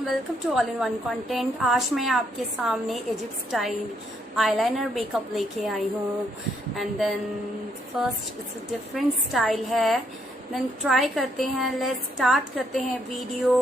Everyone, welcome to all in one content. आज मैं आपके सामने इजिप्ट स्टाइल आईलाइनर मेकअप लेके आई हूँ। And then first it's a different style है, देन ट्राई करते हैं। लेट्स स्टार्ट करते हैं वीडियो।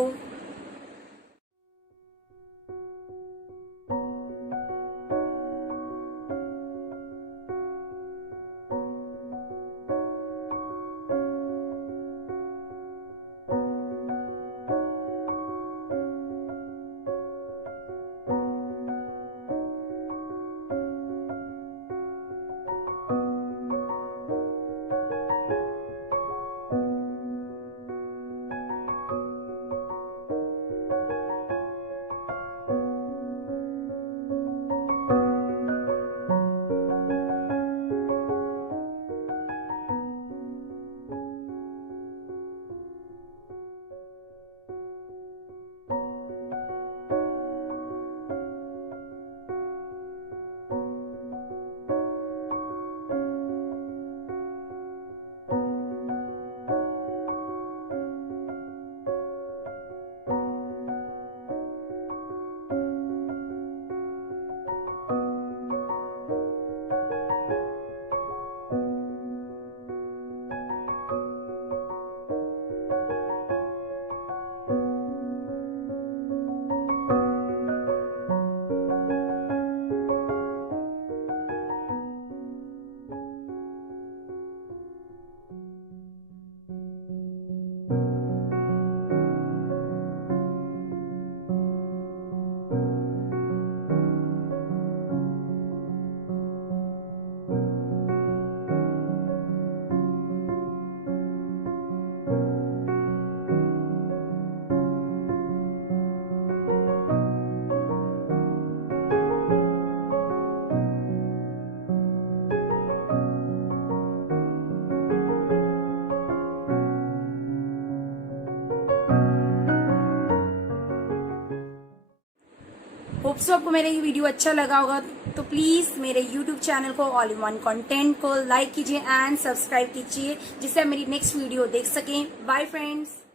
होप सो आपको मेरा ये वीडियो अच्छा लगा होगा, तो प्लीज मेरे YouTube चैनल को ऑल इन वन कंटेंट को लाइक कीजिए एंड सब्सक्राइब कीजिए, जिससे आप मेरी नेक्स्ट वीडियो देख सकें। Bye friends.